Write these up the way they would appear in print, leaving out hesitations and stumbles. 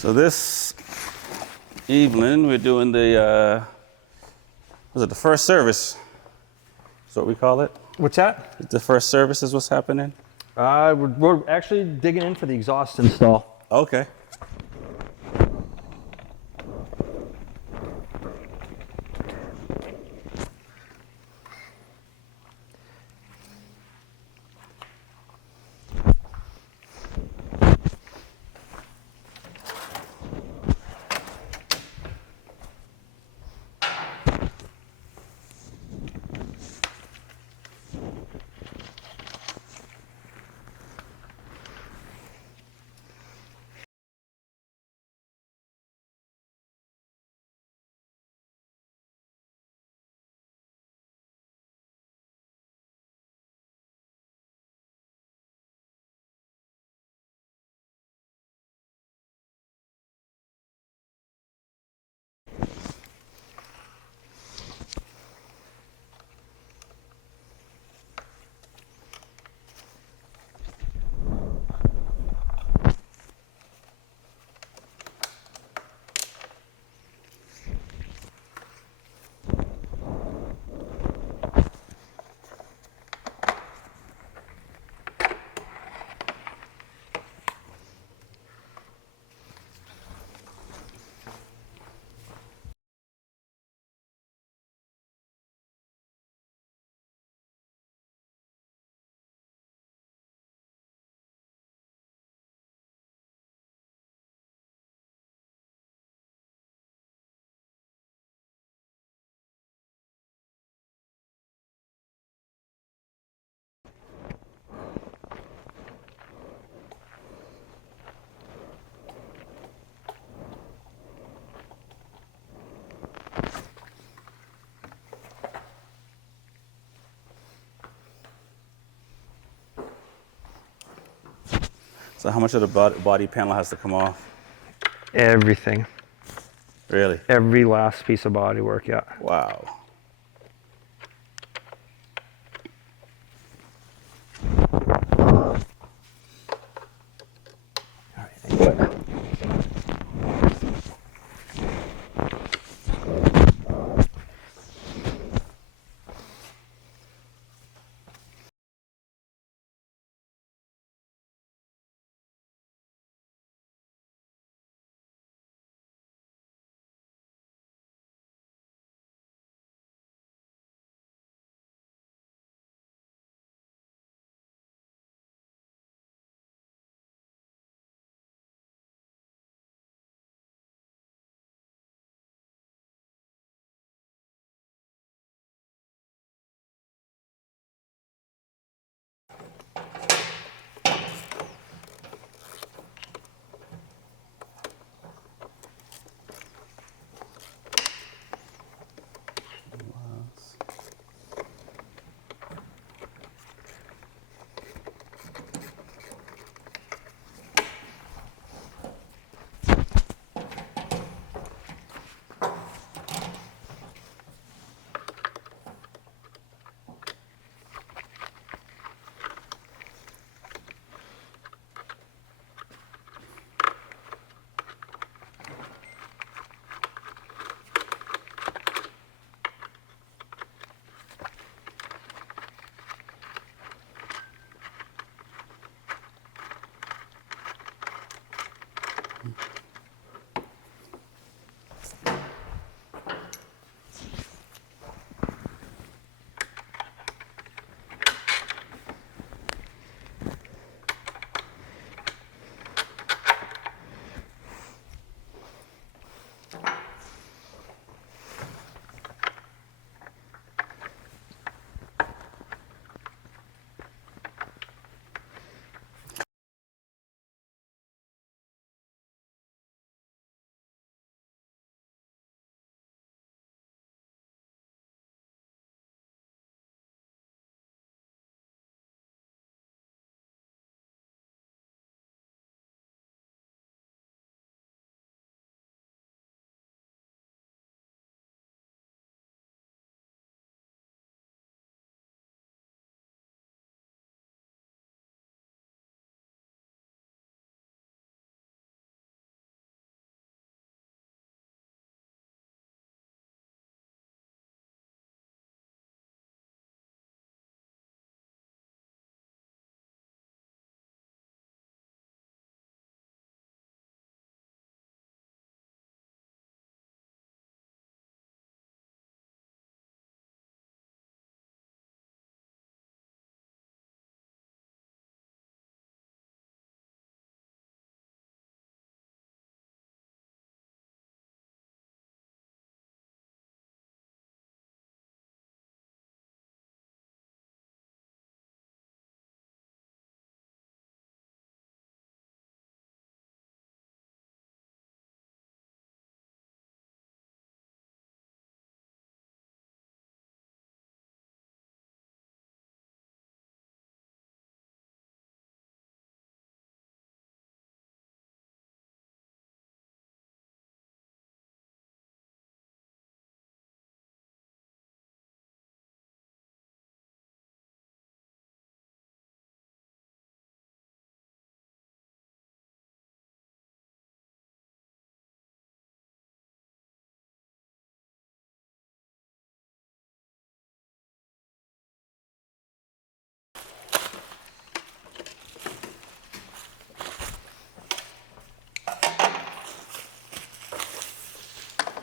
So this evening we're doing the was it the first service? That's what we call it. What's that? The first service is what's happening. We're actually digging in for the exhaust install. Okay. So how much of the body panel has to come off? Everything. Really? Every last piece of body work, yeah. Wow.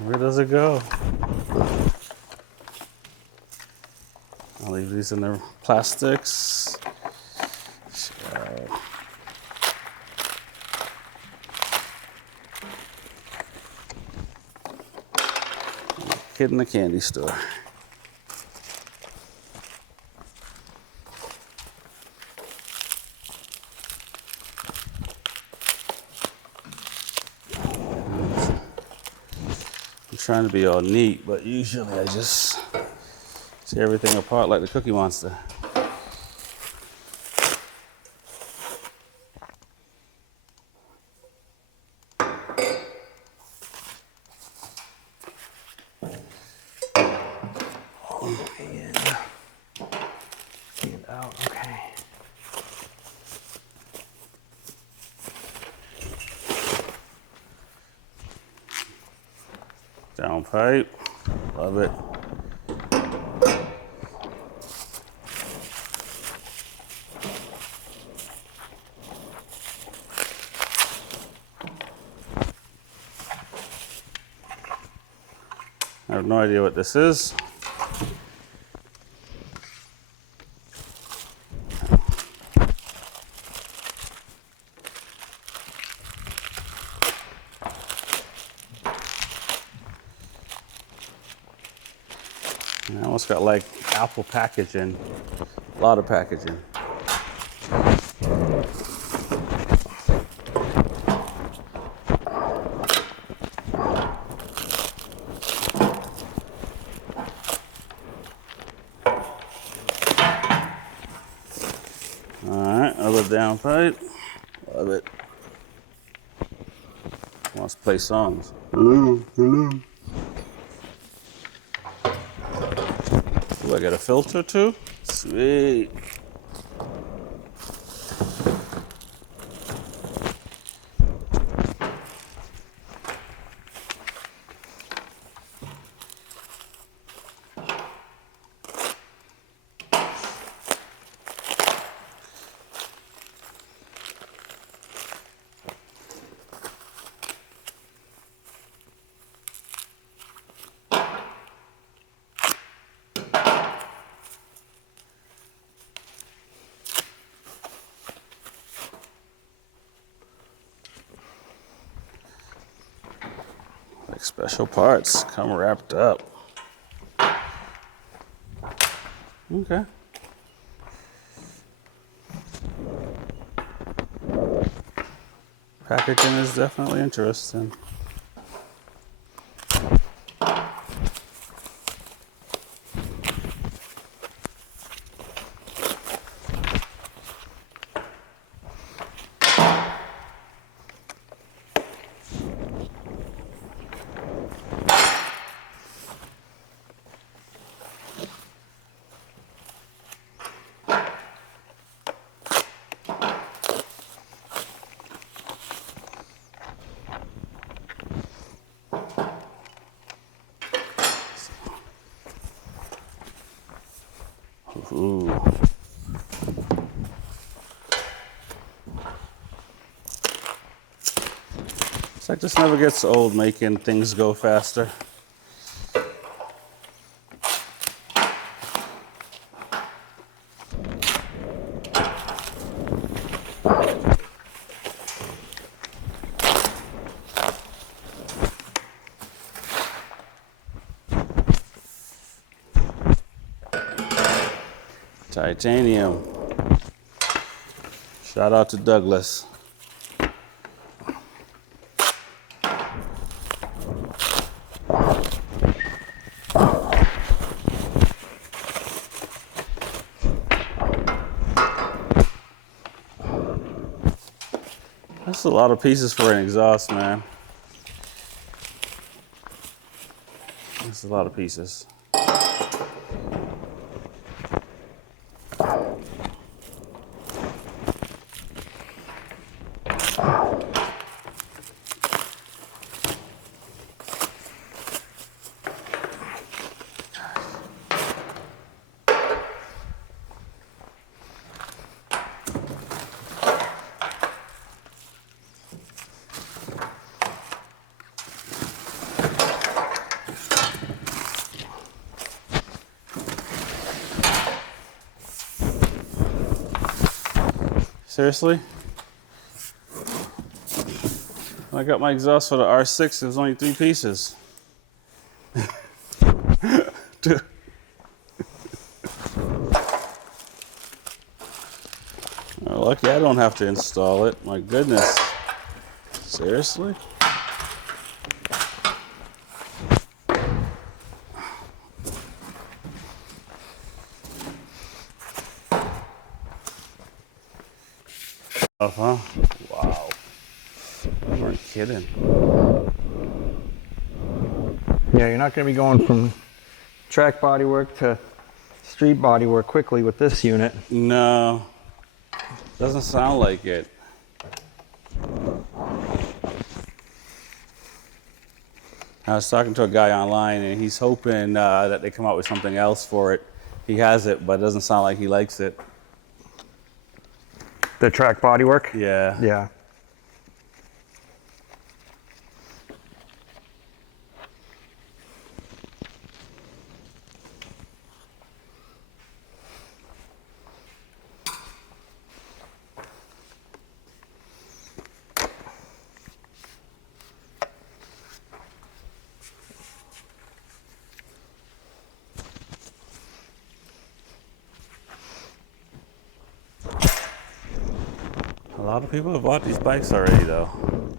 Where does it go? I'll leave these in the plastics. Kid in the candy store. I'm trying to be all neat, but usually I just tear everything apart like the Cookie Monster. Out. Okay. Down pipe. Love it. I have no idea what this is. I almost got like Apple packaging, a lot of packaging. All right, other down pipe. Love it. Wants to play songs. Hello, hello. Do I get a filter too? Sweet. Like special parts come wrapped up. Okay. Packaging is definitely interesting. Ooh. It's like this never gets old, making things go faster. Titanium. Shout out to Douglas. That's a lot of pieces for an exhaust, man. That's a lot of pieces. Seriously? When I got my exhaust for the R6, it was only 3 pieces. Dude. Oh, lucky I don't have to install it. My goodness. Seriously? Uh-huh. Wow. You weren't kidding. Yeah, you're not going to be going from track bodywork to street bodywork quickly with this unit. No. Doesn't sound like it. I was talking to a guy online, and he's hoping that they come out with something else for it. He has it, but it doesn't sound like he likes it. The track bodywork? Yeah. Yeah. A lot of people have bought these bikes already, though.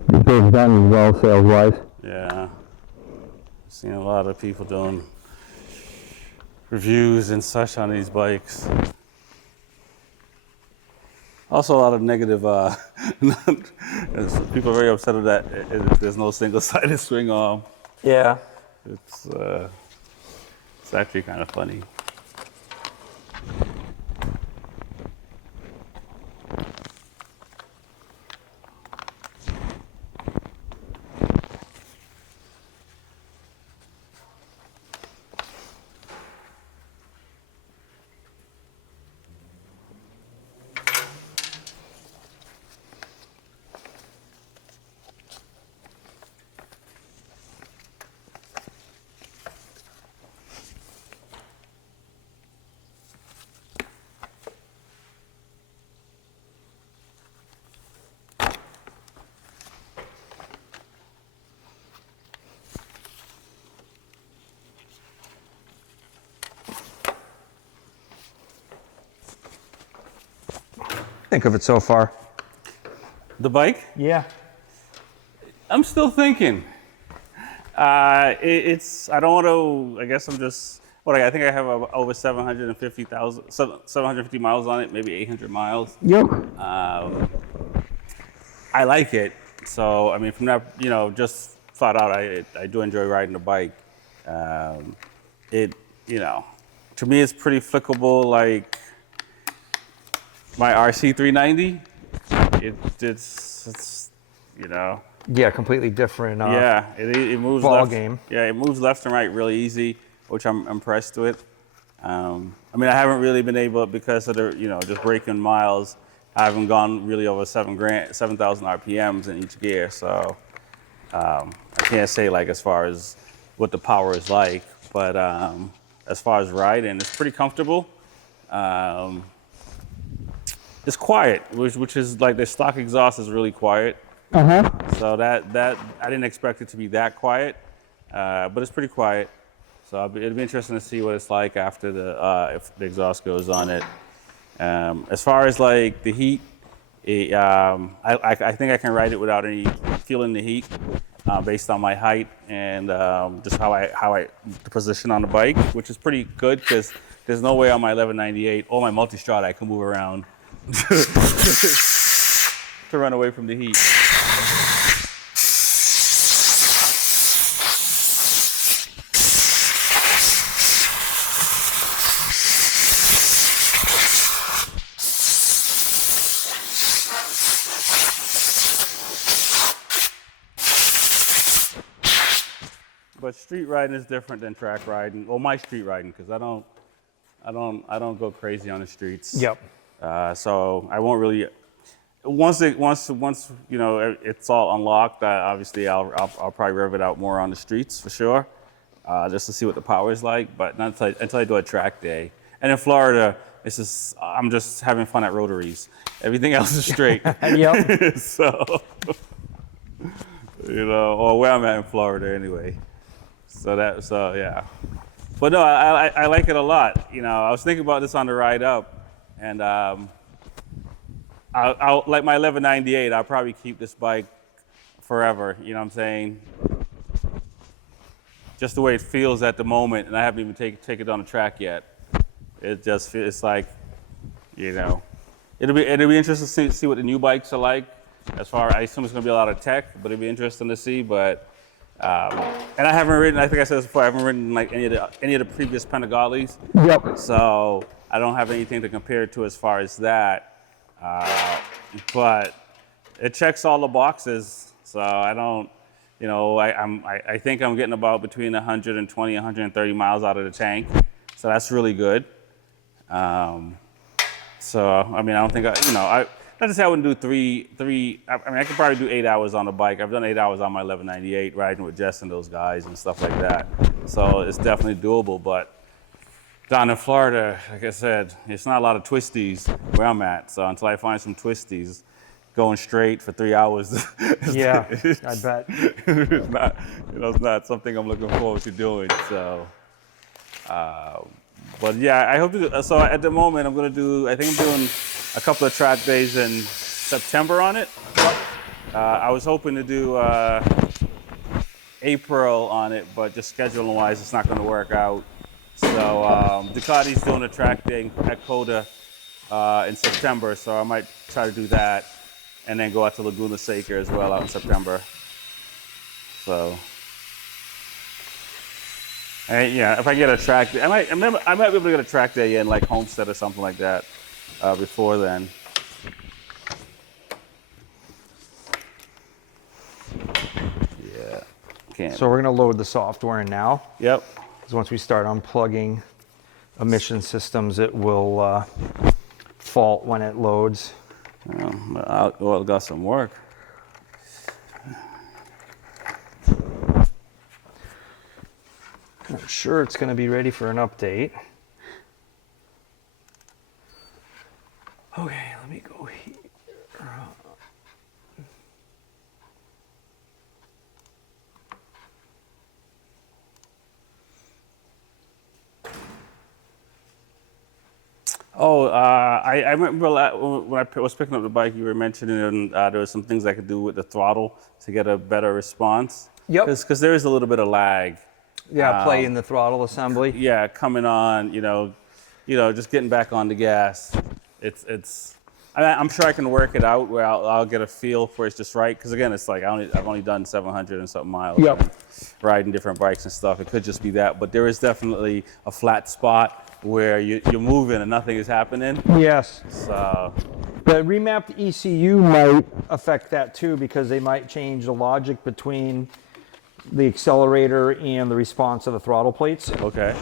They've done well sales-wise. Yeah. I've seen a lot of people doing reviews and such on these bikes. Also, a lot of negative. People are very upset that there's no single-sided swing arm. Yeah. It's actually kind of funny. Think of it so far. The bike? Yeah. I'm still thinking. It's. I don't want to. I guess I'm just. I think I have over 750 miles on it, maybe 800 miles. Yep. I like it. So, I mean, from that, just flat out, I do enjoy riding the bike. To me, it's pretty flickable, like my RC 390. It's Yeah, completely different. yeah, it moves ball left. game. Yeah, it moves left and right really easy, which I'm impressed with. I mean, I haven't really been able, because of the just breaking miles, I haven't gone really over 7,000 RPMs in each gear. So I can't say like as far as what the power is like, but as far as riding, it's pretty comfortable. It's quiet, which is like the stock exhaust is really quiet. So that I didn't expect it to be that quiet, but it's pretty quiet. So it'll be interesting to see what it's like after if the exhaust goes on it. As far as like the heat, I think I can ride it without any feeling the heat, based on my height and just how I the position on the bike, which is pretty good because there's no way on my 1198 or my Multistrada I can move around to run away from the heat. But street riding is different than track riding. Well, my street riding, because I don't go crazy on the streets. Yep. So I won't really. Once it's all unlocked, obviously I'll probably rev it out more on the streets for sure, just to see what the power is like. But not until I do a track day. And in Florida, It's just I'm just having fun at rotaries. Everything else is straight. Yep. So, or where I'm at in Florida anyway. So yeah. But no, I like it a lot. I was thinking about this on the ride up, and I'll like my 1198. I'll probably keep this bike forever. You know what I'm saying? Just the way it feels at the moment, and I haven't even take it on the track yet. It just feels it's like, it'll be interesting to see what the new bikes are like. I assume it's going to be a lot of tech, but it'll be interesting to see. But and I haven't ridden. I think I said this before. I haven't ridden like any of the previous Panigales. Yep. So I don't have anything to compare it to as far as that. But it checks all the boxes. So I don't. I think I'm getting about between 120 and 130 miles out of the tank. So that's really good. So I mean, I don't think not to say I wouldn't do three. I mean, I could probably do 8 hours on the bike. I've done 8 hours on my 1198 riding with Jess and those guys and stuff like that. So it's definitely doable. But down in Florida, like I said, it's not a lot of twisties where I'm at. So until I find some twisties, going straight for 3 hours. Yeah, I bet. It's not something I'm looking forward to doing. So. But yeah, I hope to do, so at the moment I think I'm doing a couple of track days in September on it. I was hoping to do April on it, but just scheduling wise, it's not going to work out. So Ducati's doing a track day at Coda in September, so I might try to do that and then go out to Laguna Seca as well out in September. So. And yeah, if I get a track day, I might be able to get a track day in like Homestead or something like that before then. Yeah. Can't. So we're going to load the software in now. Yep. Because once we start unplugging emission systems, it will fault when it loads. Well, it got some work. I'm sure it's going to be ready for an update. Okay, let me go here. I remember when I was picking up the bike, you were mentioning there were some things I could do with the throttle to get a better response. Yep. Because there is a little bit of lag. Yeah, play in the throttle assembly. Yeah, coming on, just getting back on the gas. I'm sure I can work it out where I'll get a feel for it's just right. Because again, it's like I've only done 700 and something miles. Yep. Riding different bikes and stuff. It could just be that, but there is definitely a flat spot where you're moving and nothing is happening. Yes. So. The remapped ECU might affect that too, because they might change the logic between the accelerator and the response of the throttle plates. Okay.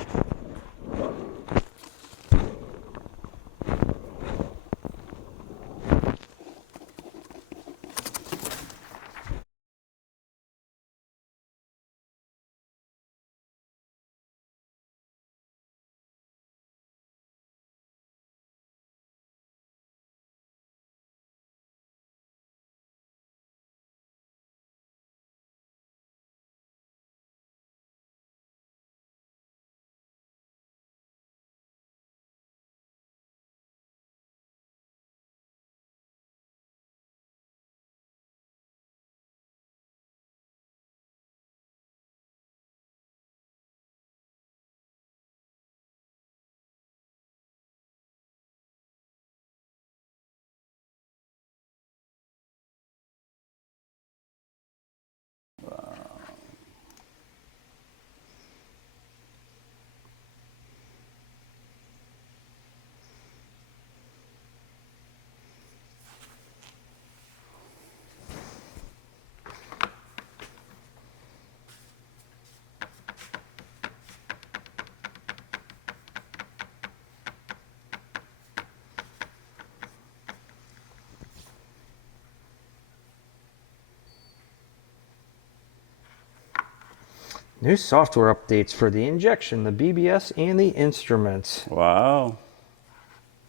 New software updates for the injection, the BBS, and the instruments. Wow.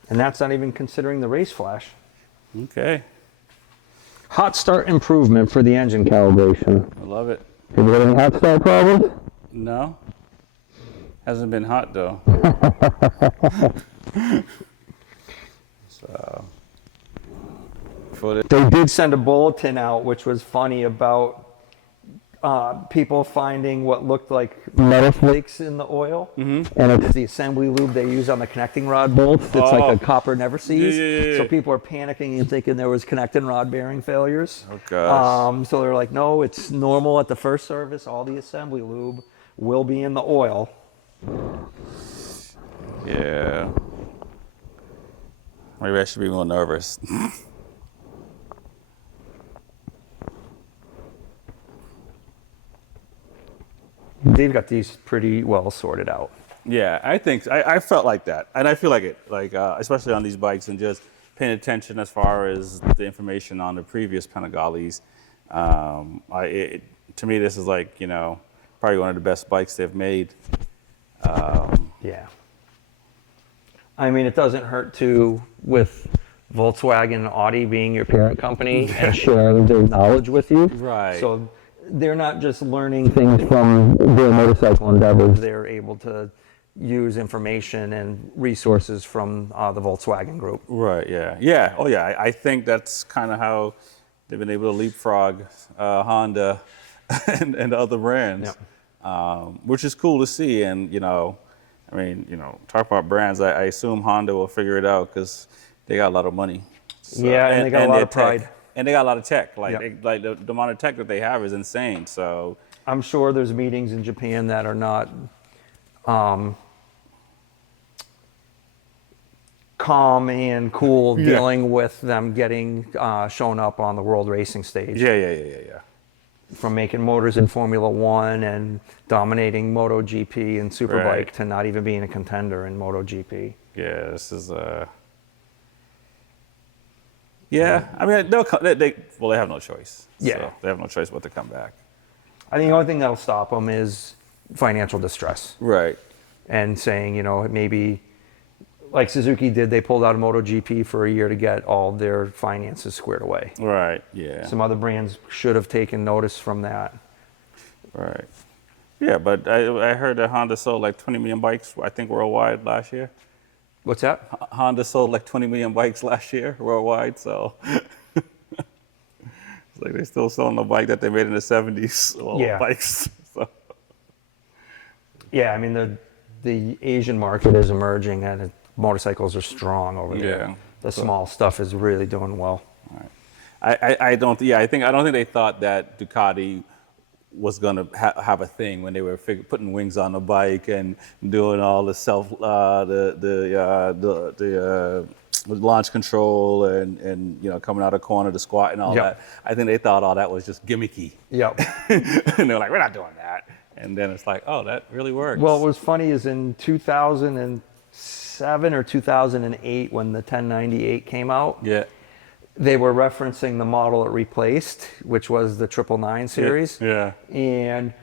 And that's not even considering the race flash. Okay. Hot start improvement for the engine calibration. I love it. Have you had any hot start problems? No. Hasn't been hot though. So. They did send a bulletin out, which was funny, about people finding what looked like metal flakes in the oil, and it's the assembly lube they use on the connecting rod bolts. It's like a copper never sees. Yeah. So people are panicking and thinking there was connecting rod bearing failures. Oh gosh. So they're like, no, it's normal at the first service. All the assembly lube will be in the oil. Yeah. Maybe I should be more nervous. They've got these pretty well sorted out. Yeah, I think I felt like that, and I feel like it, like especially on these bikes, and just paying attention as far as the information on the previous Panigales. To me, this is like, you know, probably one of the best bikes they've made. Yeah. I mean, it doesn't hurt to, with Volkswagen and Audi being your parent company, and share their knowledge with you. Right. So they're not just learning things from their motorcycle endeavors. They're able to use information and resources from the Volkswagen Group. Right. Yeah. Oh yeah. I think that's kind of how they've been able to leapfrog Honda and other brands, which is cool to see. And you know, I mean, you know, talk about brands. I assume Honda will figure it out because they got a lot of money. So, yeah, and they got a lot of pride. Tech. And they got a lot of tech. Like, like the amount of tech that they have is insane. So I'm sure there's meetings in Japan that are not calm and cool dealing with them getting shown up on the world racing stage. Yeah. From making motors in Formula One and dominating MotoGP and Superbike to not even being a contender in MotoGP. Yeah, this is yeah, I mean, they have no choice. Yeah. So they have no choice but to come back. I think the only thing that'll stop them is financial distress. Right. And saying, you know, maybe like Suzuki did, they pulled out of MotoGP for a year to get all their finances squared away. Right, yeah. Some other brands should have taken notice from that. Right. Yeah, but I heard that Honda sold like 20 million bikes, I think, worldwide last year. What's that? Honda sold like 20 million bikes last year worldwide, so it's like they're still selling a bike that they made in the 70s. Well, bikes. So. Yeah, I mean, the Asian market is emerging and motorcycles are strong over there. Yeah. The small stuff is really doing well. Right. I don't think they thought that Ducati was gonna have a thing when they were putting wings on the bike and doing all the launch control and you know, coming out of corner to squat and all that. I think they thought all that was just gimmicky. Yep. And they're like, we're not doing that. And then it's like, oh, that really works. Well, what was funny is in 2007 or 2008 when the 1098 came out. Yeah. They were referencing the model it replaced, which was the 999 series. Yeah. And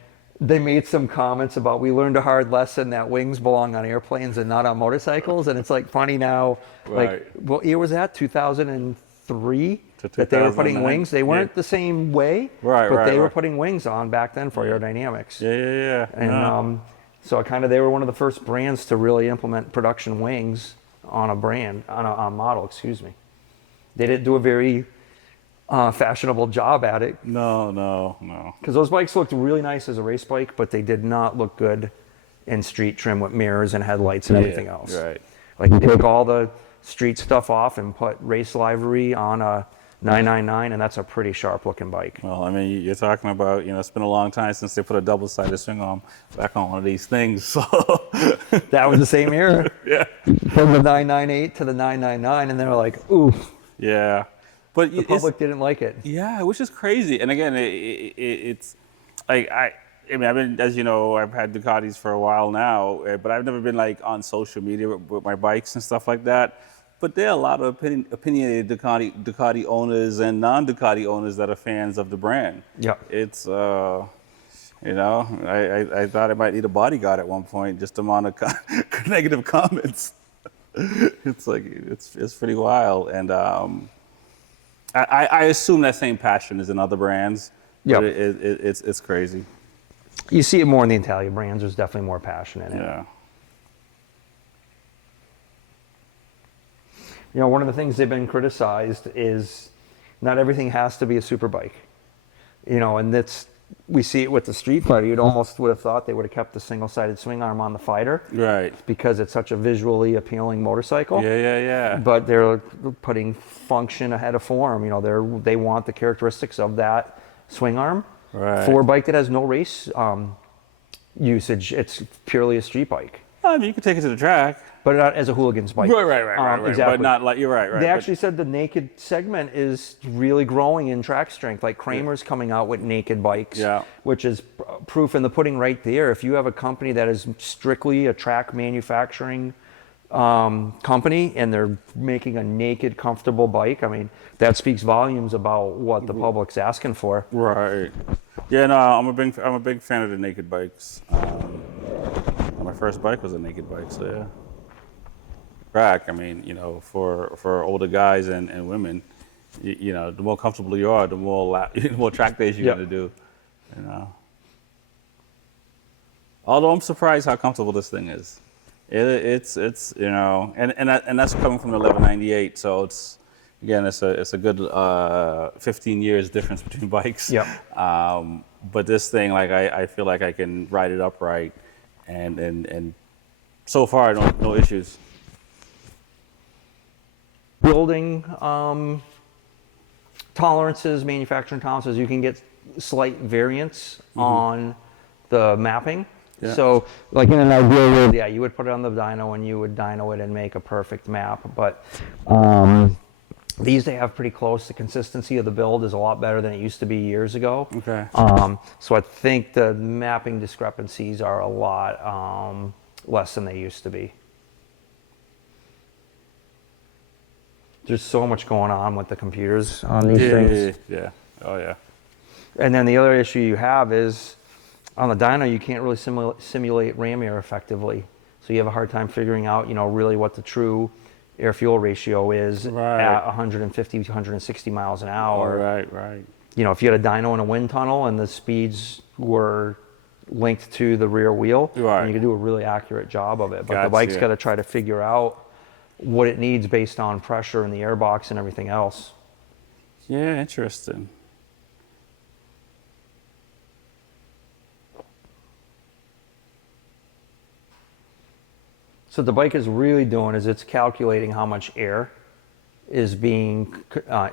they made some comments about, we learned a hard lesson that wings belong on airplanes and not on motorcycles. And it's like funny now, like, what year was that? 2003? That they were putting wings. They weren't the same way, but they were putting wings on back then for aerodynamics. Yeah. And so they were one of the first brands to really implement production wings on a brand, on a model, excuse me. They didn't do a very fashionable job at it. No. Because those bikes looked really nice as a race bike, but they did not look good in street trim with mirrors and headlights and everything else. Right. Like you take all the street stuff off and put race livery on a 999, and that's a pretty sharp looking bike. Well, I mean, you're talking about, you know, it's been a long time since they put a double-sided swing arm back on one of these things. So that was the same era. Yeah. From the 998 to the 999, and they were like, ooh. Yeah. But the public didn't like it. Yeah, which is crazy. And again, it's like, I mean, I've been, as you know, I've had Ducatis for a while now, but I've never been like on social media with my bikes and stuff like that. But there are a lot of opinionated Ducati owners and non-Ducati owners that are fans of the brand. Yeah. It's, you know, I thought I might need a bodyguard at one point, just the amount of negative comments. It's like it's pretty wild, and I assume that same passion is in other brands. Yep. But it's crazy. You see it more in the Italian brands. There's definitely more passion in it. Yeah. You know, one of the things they've been criticized is not everything has to be a super bike. You know, and we see it with the Street Fighter. You'd almost would have thought they would have kept the single-sided swing arm on the Fighter. Right. Because it's such a visually appealing motorcycle. Yeah. But they're putting function ahead of form. You know, they want the characteristics of that swing arm. Right. For a bike that has no race usage, it's purely a street bike. I mean, you can take it to the track. But not as a hooligan's bike. Right. Exactly. But not like, you're right. They actually said the naked segment is really growing in track strength. Like Kramer's coming out with naked bikes, which is proof in the pudding right there. If you have a company that is strictly a track manufacturing company and they're making a naked, comfortable bike, I mean, that speaks volumes about what the public's asking for. Right. Yeah, no, I'm a big fan of the naked bikes. My first bike was a naked bike, so yeah. Track, I mean, you know, for older guys and women, you know, the more comfortable you are, the more track days you're gonna do, you know. Although I'm surprised how comfortable this thing is. It's you know, and that's coming from the 1198, so it's a good 15 years difference between bikes. Yep. But this thing, like I feel like I can ride it upright, and so far no issues. Building tolerances, manufacturing tolerances, you can get slight variance on the mapping. Yeah. So, like in an ideal world, you would put it on the dyno and you would dyno it and make a perfect map. But these they have pretty close. The consistency of the build is a lot better than it used to be years ago. Okay. So I think the mapping discrepancies are a lot less than they used to be. There's so much going on with the computers on these things. Yeah. Oh yeah. And then the other issue you have is on the dyno, you can't really simulate ram air effectively. So you have a hard time figuring out, you know, really what the true air fuel ratio is at 150 to 160 miles an hour. Right. You know, if you had a dyno in a wind tunnel and the speeds were linked to the rear wheel, then you could do a really accurate job of it. But the bike's got to try to figure out what it needs based on pressure in the airbox and everything else. Yeah, interesting. So what the bike is really doing is it's calculating how much air is being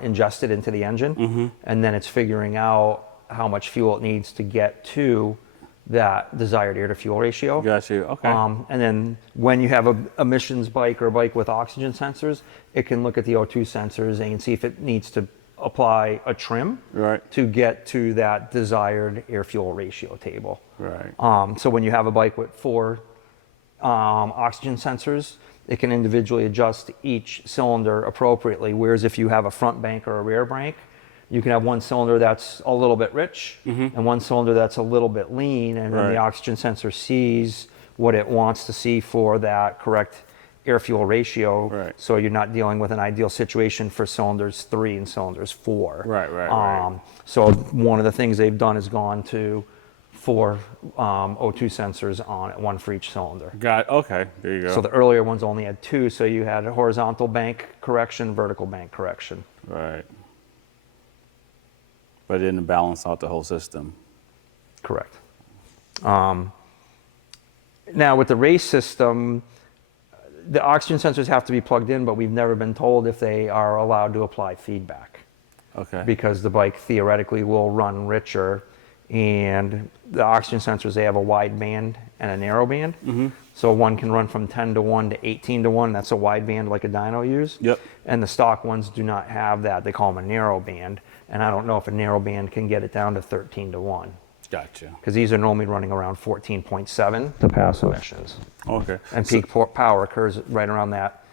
ingested into the engine, and then it's figuring out how much fuel it needs to get to that desired air to fuel ratio. Got you. Okay. And then when you have a emissions bike or a bike with oxygen sensors, it can look at the O2 sensors and see if it needs to apply a trim to get to that desired air fuel ratio table. Right. So when you have a bike with 4 oxygen sensors, it can individually adjust each cylinder appropriately. Whereas if you have a front bank or a rear bank, you can have one cylinder that's a little bit rich and one cylinder that's a little bit lean, and then the oxygen sensor sees what it wants to see for that correct air fuel ratio. So you're not dealing with an ideal situation for cylinders 3 and cylinders 4. Right. So one of the things they've done is gone to 4 O2 sensors on it, 1 for each cylinder. Okay, there you go. So the earlier ones only had 2, so you had a horizontal bank correction, vertical bank correction. Right. But it didn't balance out the whole system. Correct. Now with the race system, the oxygen sensors have to be plugged in, but we've never been told if they are allowed to apply feedback. Okay. Because the bike theoretically will run richer, and the oxygen sensors, they have a wide band and a narrow band. So one can run from 10 to 1 to 18 to 1. That's a wide band like a dyno used. Yep. And the stock ones do not have that. They call them a narrow band. And I don't know if a narrow band can get it down to 13 to 1. Gotcha. Because these are normally running around 14.7 to pass emissions. Okay. And peak power occurs right around that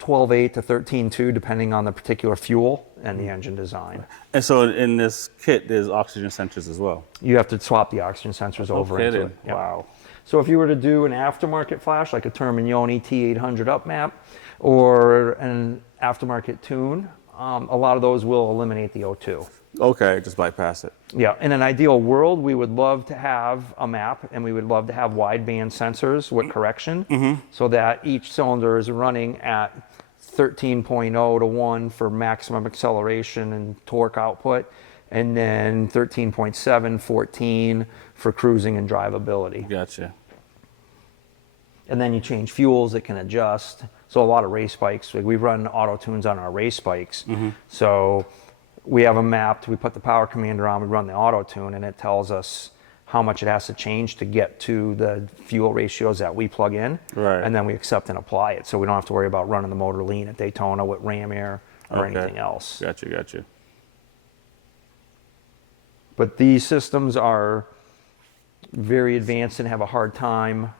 12.8 to 13.2, depending on the particular fuel and the engine design. And so in this kit, there's oxygen sensors as well. You have to swap the oxygen sensors over into it. Wow. So if you were to do an aftermarket flash, like a Termignoni T800 up map, or an aftermarket tune, a lot of those will eliminate the O2. Okay, just bypass it. Yeah, in an ideal world, we would love to have a map, and we would love to have wideband sensors with correction, so that each cylinder is running at 13.0 to 1 for maximum acceleration and torque output, and then 13.7, 14 for cruising and drivability. Gotcha. And then you change fuels, it can adjust. So a lot of race bikes, like we run auto tunes on our race bikes. So we have them mapped, we put the power commander on, we run the auto tune, and it tells us how much it has to change to get to the fuel ratios that we plug in. Right. And then we accept and apply it. So we don't have to worry about running the motor lean at Daytona with ram air or Okay. anything else. Gotcha. But these systems are very advanced and have a hard time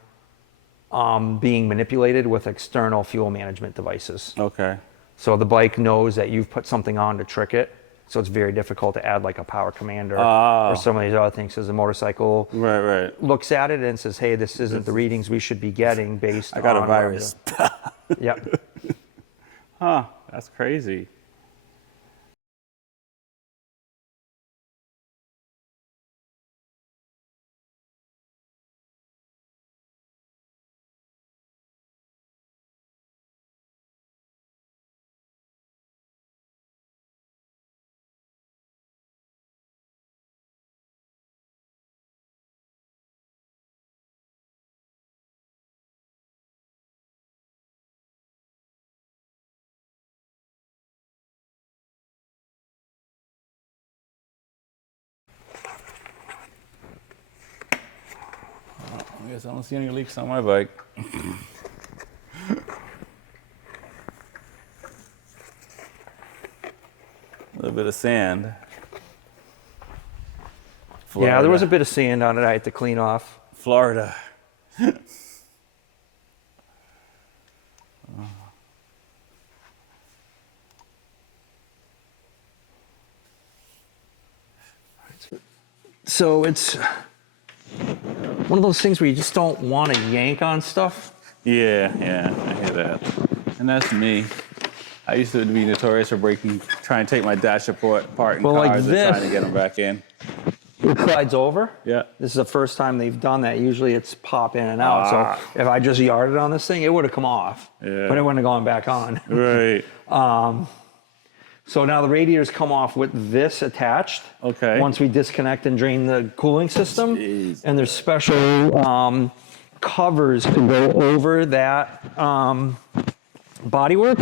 being manipulated with external fuel management devices. Okay. So the bike knows that you've put something on to trick it. So it's very difficult to add like a power commander or some of these other things. As a motorcycle Right. looks at it and says, hey, this isn't the readings we should be getting based on... I got a virus. Yep. Huh, that's crazy. I guess I don't see any leaks on my bike. A little bit of sand. Yeah, there was a bit of sand on it I had to clean off. Florida. So it's one of those things where you just don't want to yank on stuff. Yeah, I hear that. And that's me. I used to be notorious for trying to take my dash apart in Well, like cars and this. trying to get them back in. It slides over. Yeah. This is the first time they've done that. Usually it's pop in and out. So if I just yarded on this thing, it would have come off. Yeah. But it wouldn't have gone back on. Right. So now the radiators come off with this attached. Okay. Once we disconnect and drain the cooling system. Jeez. And there's special covers to go over that bodywork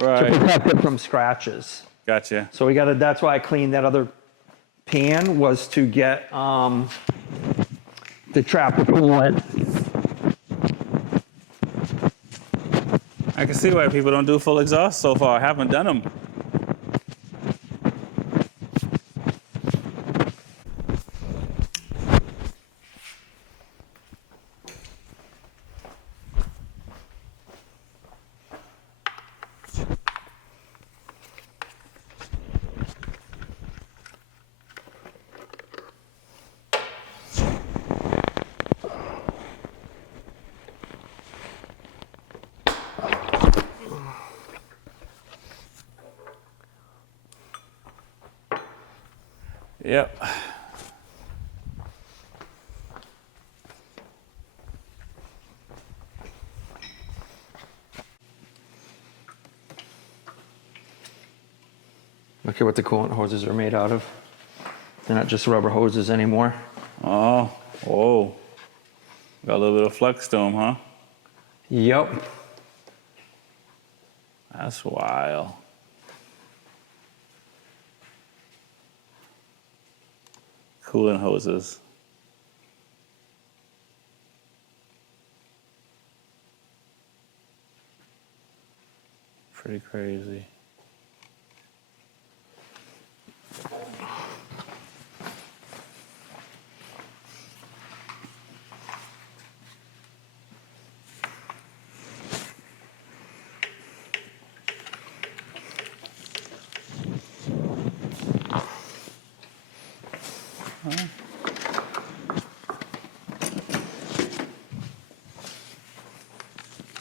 Right. to protect it from scratches. Gotcha. So that's why I cleaned that other pan, was to get to trap the coolant. I can see why people don't do full exhaust so far. I haven't done them. Yep. Look at what the coolant hoses are made out of. They're not just rubber hoses anymore. Oh, whoa. Got a little bit of flex to them, huh? Yep. That's wild. Coolant hoses. Pretty crazy.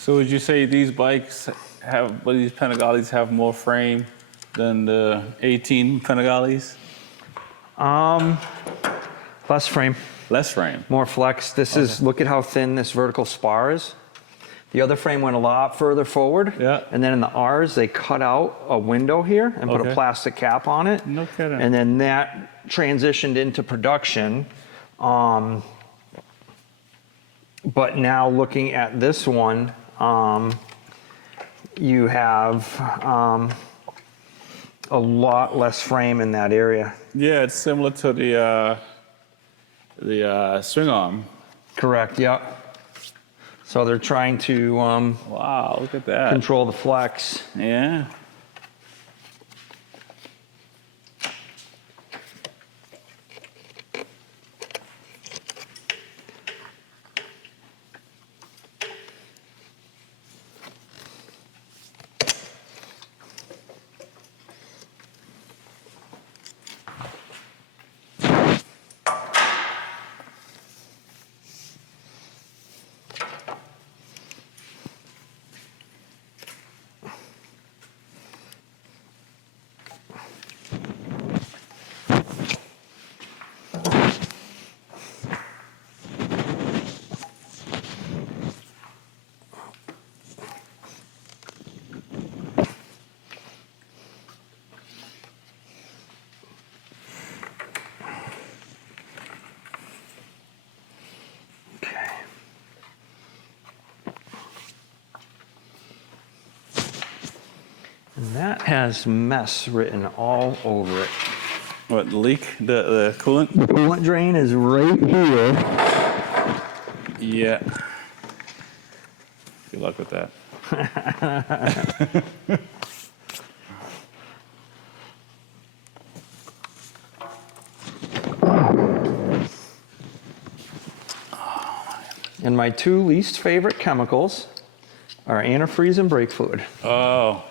So would you say these bikes these Panigales have more frame than the 18 Panigales? Less frame, Less frame. more flex. This is, look at how thin this vertical spar is. The other frame went a lot further forward. Yeah. And then in the R's, they cut out a window here and put a Okay. plastic cap on it. No kidding. And then that transitioned into production. But now looking at this one, you have a lot less frame in that area. Yeah, it's similar to the swing arm. Correct, yep. So they're trying to Wow, look at that. control the flex. Yeah. Okay. And that has mess written all over it. What, the leak? The coolant? The coolant drain is right here. Yeah. Good luck with that. And my two least favorite chemicals are antifreeze and brake fluid. Oh.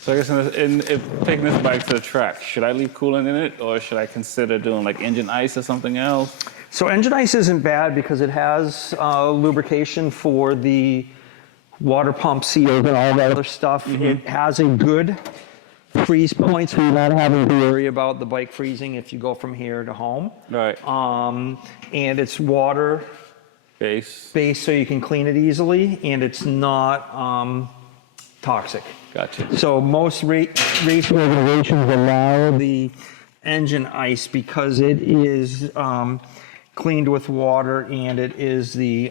So I guess if taking this bike to the track, should I leave coolant in it, or should I consider doing like engine ice or something else? So engine ice isn't bad because it has lubrication for the water pump seals and all that other stuff. It has a good freeze point, so you're not having to worry about the bike freezing if you go from here to home. Right. And it's water Base. based, so you can clean it easily, and it's not toxic. Gotcha. So most race organizations allow the engine ice because it is cleaned with water and it is the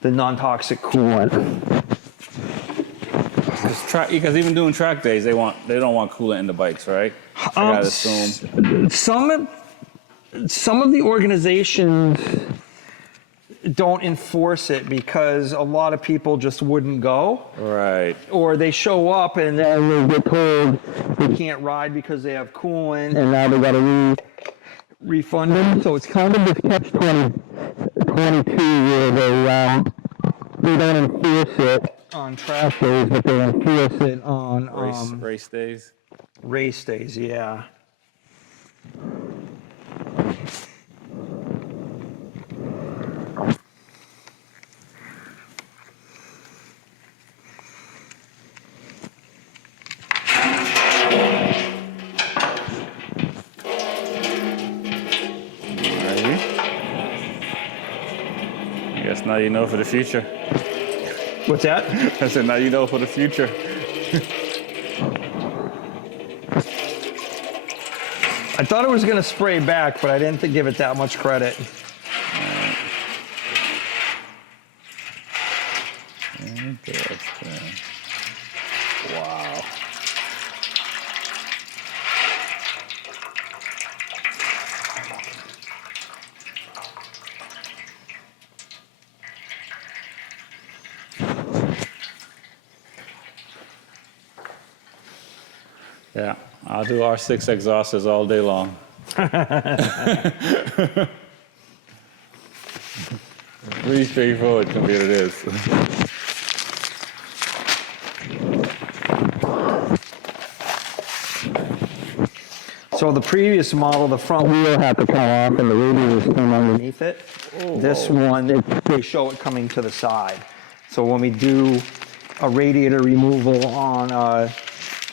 non-toxic coolant. Because even doing track days, they don't want coolant in the bikes, right? I gotta assume. Some of the organizations don't enforce it because a lot of people just wouldn't go. Right. Or they show up and then they get told they can't ride because they have coolant, and now they got to refund them. So it's kind of this catch-22 where they don't enforce it on track days, but they enforce it on Race days. race days. Yeah. I guess now you know for the future. What's that? I said now you know for the future. I thought it was going to spray back, but I didn't give it that much credit. Interesting. Wow. Yeah, I'll do R6 exhausters all day long. Pretty straightforward compared to this. So the previous model, the front wheel had to come off and the radiators came underneath it. This one, they show it coming to the side. So when we do a radiator removal on a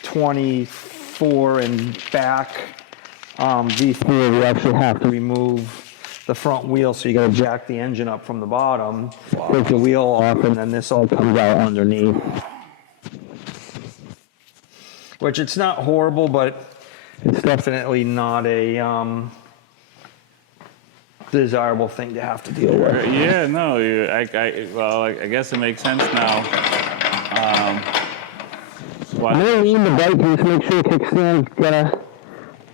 24 and back V4, we actually have to remove the front wheel, so you gotta jack the engine up from the bottom, take the wheel off, and then this all comes out underneath. Which it's not horrible, but it's definitely not a desirable thing to have to deal with. Yeah, no, I guess it makes sense now. I'm gonna lean the bike, just make sure the kickstand's gonna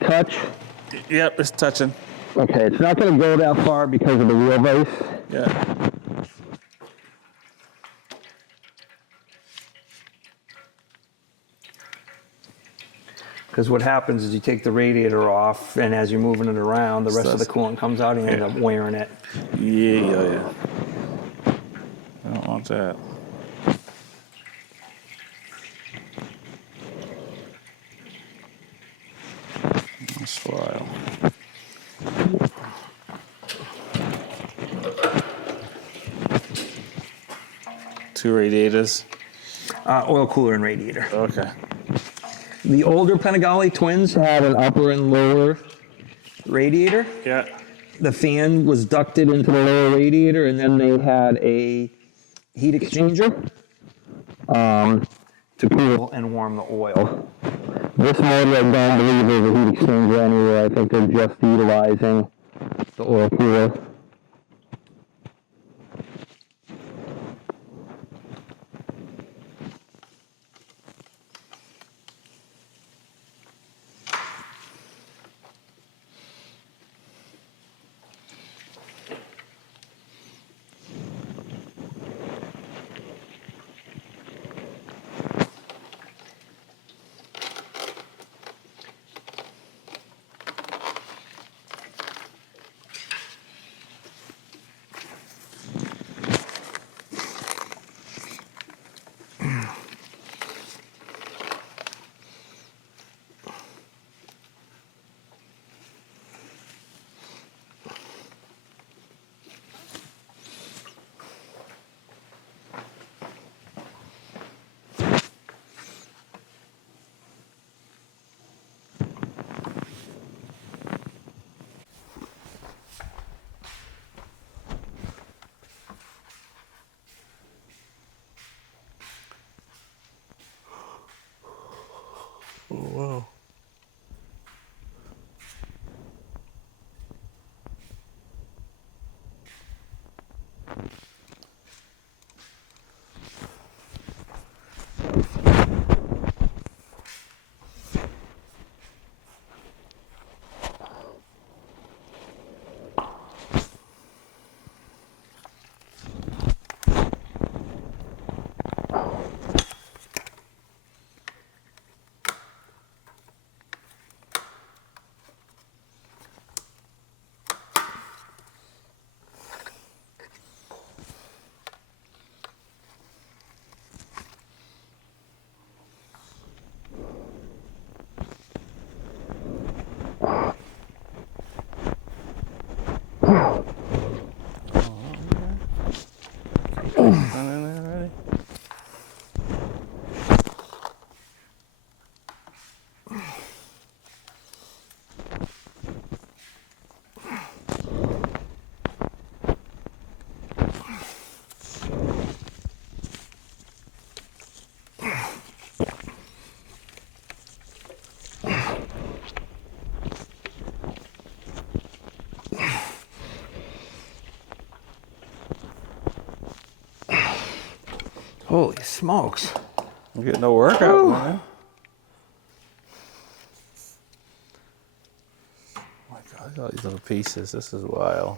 touch. Yep, it's touching. Okay, it's not gonna go that far because of the wheelbase. Yeah. Because what happens is you take the radiator off, and as you're moving it around, the rest of the Starts- coolant comes out and you end up wearing it. Yeah. I don't want that. That's file. Two radiators. Oil cooler and radiator. Okay. The older Panigale twins had an upper and lower radiator. Yeah. The fan was ducted into the lower radiator, and then they had a heat exchanger to cool and warm the oil. This model, I don't believe there's a heat exchanger anywhere. I think they're just utilizing the oil cooler. Whoa. Holy smokes. I'm getting no workout, man. Oh my God, look at all these little pieces. This is wild.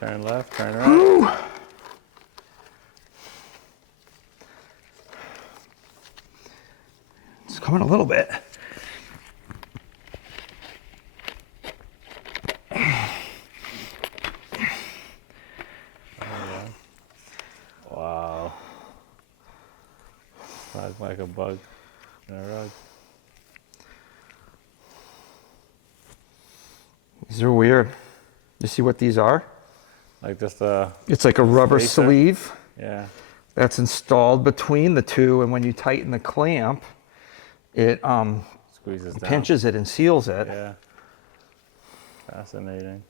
Turn left, turn right. It's coming a little bit. Wow. Like a bug in a rug. These are weird. You see what these are? Like just a, It's like a rubber Spacer? sleeve yeah. that's installed between the two, and when you tighten the clamp, it Squeezes down. pinches it and seals it. Yeah. Fascinating.